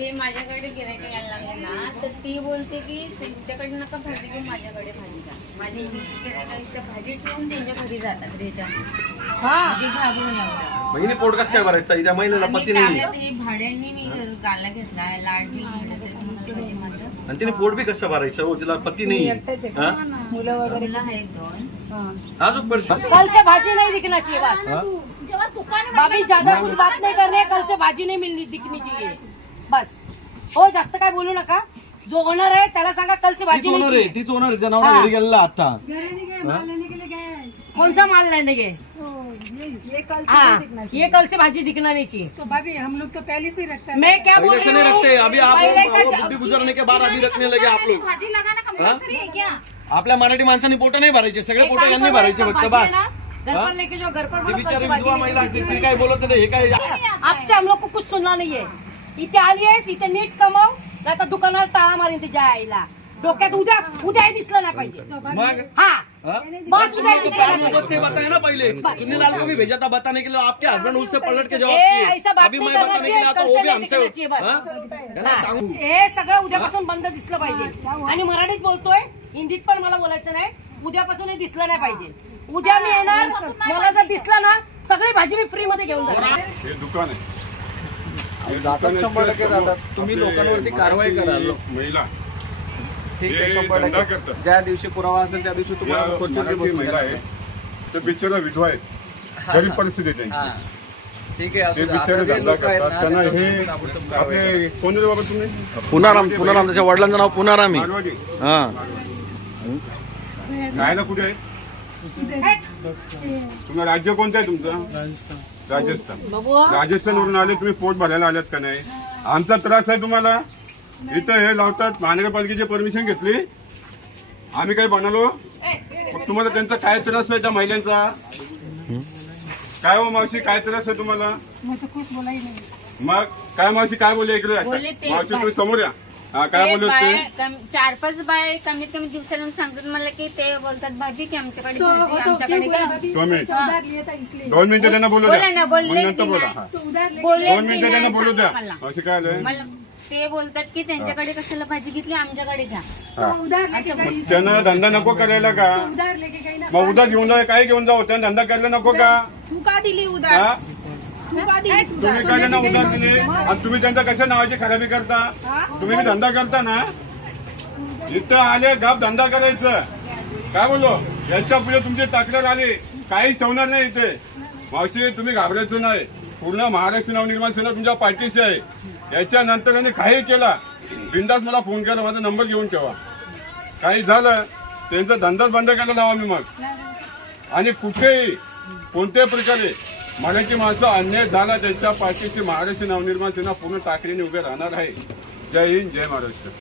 ते माझ्याकडे गिरायक यायला लागले ना तर ती बोलते की त्यांच्याकडे नका भाजी घेऊन माझ्याकडे भाजी घ्या माझी गिरायक भाजी ठेवून त्यांच्या घरी जातात हा. म्हणजे घाबरून एवढं पोट कसं काय भरायचं? त्या महिलेला आणि पती नाही हे भाड्यांनी मी गाला घेतलाय लाडली आणि तिने पोट बी कसं भरायचं? हो तिला पती नाही? मुलं वगैरे आहेत दोन। अजून कल से भाजी नहीं दिखना चाहिए बस भाभी ज्यादा कुछ बात नहीं करनी है कल से भाजी नहीं मिलनी दिखनी चाहिए बस. हो जास्त काय बोलू नका. जो ओनर आहे त्याला सांगा कल से तीच भाजी नहीं ओनर आहे तीच ओनर आहे. नाव हा. घरी गेलेला आता. कौन सा माल लेने गए ये कल से हाँ चाहिए। ये कल से भाजी दिखना नहीं चाहिए. तो भाभी हम लोग तो पहले से ही रखते हैं। मैं क्या बोल पहले से रही नहीं हूँ? रखते अभी आप पहले का बुद्धि गुजरने के बाद अभी रखने लगे आप लोग। भाजी लगाना कंपल्सरी है? क्या? आपल्या मराठी माणसांनी पोट नाही भरायचे सगळे एक पोट काम यांनी करो, भरायचे फक्त भाजी बस. ना, घर हाँ? पर लेके जो घर पर ती बोलो, कल बिचारी से भाजी विधवा नहीं महिला मिलनी ती ती काय बोलत नाही हे काय आपसे हम लोग को कुछ सुनना नहीं है। इथे आली आहेस इथे नीट कमव नाही तर दुकानावर टाळा मारीन तिच्या आईला. डोक्यात उद्या उद्या हे दिसलं नाही पाहिजे. मग? हा? बस उद्या हे दिसलं आप नाही मोहब्बत पाहिजे. से बताया ना पहले. चुन्नी लाल को भी भेजा था बताने के लिए आपके हस्बैंड उससे पलट के जवाब ए, ऐसा दिए बात अभी नहीं मैं करना बताने के लिए चाहिए, आता कल वो से भी नहीं हमसे दिखना चाहिए बस. हाँ? याला सांगू? हे सगळं उद्यापासून बंद दिसलं पाहिजे. आणि मराठीत बोलतोय हिंदीत पण मला बोलायचं नाही. उद्यापासून हे दिसलं नाही पाहिजे. उद्या मी येणार मला जर दिसलं ना सगळी भाजी मी फ्री मध्ये घेऊन जाणार. हे दुकान आहे. जातात शंभर टक्के जातात. तुम्ही लोकांवरती कारवाई कराल. महिला. ठीक हे आहे शंभर टक्के. करतात. ज्या दिवशी पुरावा असेल त्या दिवशी तुम्हाला बसून महिला आहे. ते बिचारा विधवा आहेत गरीब परिस्थिती ठीक आहे त्यांना हे करा. आपले कोण बाबा तुम्ही? पुनाराम पुनाराम त्याच्या वडिलांचं नाव पुनाराम आहे. हा. राहायला कुठे आहे? तुम्ही राज्य कोणतं आहे तुमचं? राजस्थान. बघू राजस्थानवरून आले तुम्ही पोट भरायला आलात का नाही? आमचा त्रास आहे तुम्हाला? इथं हे लावतात महानगरपालिकेची परमिशन घेतली. आम्ही काही बनालो. मग तुम्हाला त्यांचा काय त्रास आहे त्या महिलांचा? काय हो मावशी काय त्रास आहे तुम्हाला? मग काय मावशी काय बोलले इकडे? मावशी तुम्ही समोर या. हा काय बोलत चार पाच बाय कमीत कमी दिवसाला सांगतात मला की ते बोलतात भाजी की आमच्याकडे भाजी आमच्याकडे मिनिट. उधार लिया था इसलिए दोन मिनिटं त्यांना बोलू बोला द्या ना, बोलले मग नंतर की बोला. नाही. हा. तो उधार लेके बोलले दोन की मिनिटं त्यांना नाही बोलू द्या. मावशी काय आलंय? मला ते बोलतात की त्यांच्याकडे कशाला भाजी घेतली आमच्याकडे घ्या. तो उधार लेके गई मग त्यांना धंदा नको करायला का? तो उधार लेके गई ना मग उद्या घेऊन जाऊ काय घेऊन जाऊ? त्यांना धंदा करायला नको का? तू का दिली उधार? हा? तुम्ही काय त्यांना उधार दिले आणि तुम्ही त्यांच्या कशा नावाची खराबी करता? तुम्ही बी धंदा करता ना? इथं आले गप धंदा करायचं. काय बोललो? यांच्या पुढे तुमची तक्रार आली. काहीच ठेवणार नाही इथे. मावशी तुम्ही घाबरायचं नाही. पूर्ण महाराष्ट्र नवनिर्माण सेना तुमच्या पाठीशी आहे. याच्यानंतर यांनी काही केला. बिंदास मला फोन केला. माझा नंबर घेऊन ठेवा. काही झालं त्यांचा धंदाच बंद करायला लावा मी मग. आणि कुठेही कोणत्याही प्रकारे मराठी माणसं अन्याय झाला त्यांच्या पाठीशी महाराष्ट्र नवनिर्माण सेना पूर्ण ताकदीने उभे राहणार आहे. जय हिंद जय महाराष्ट्र.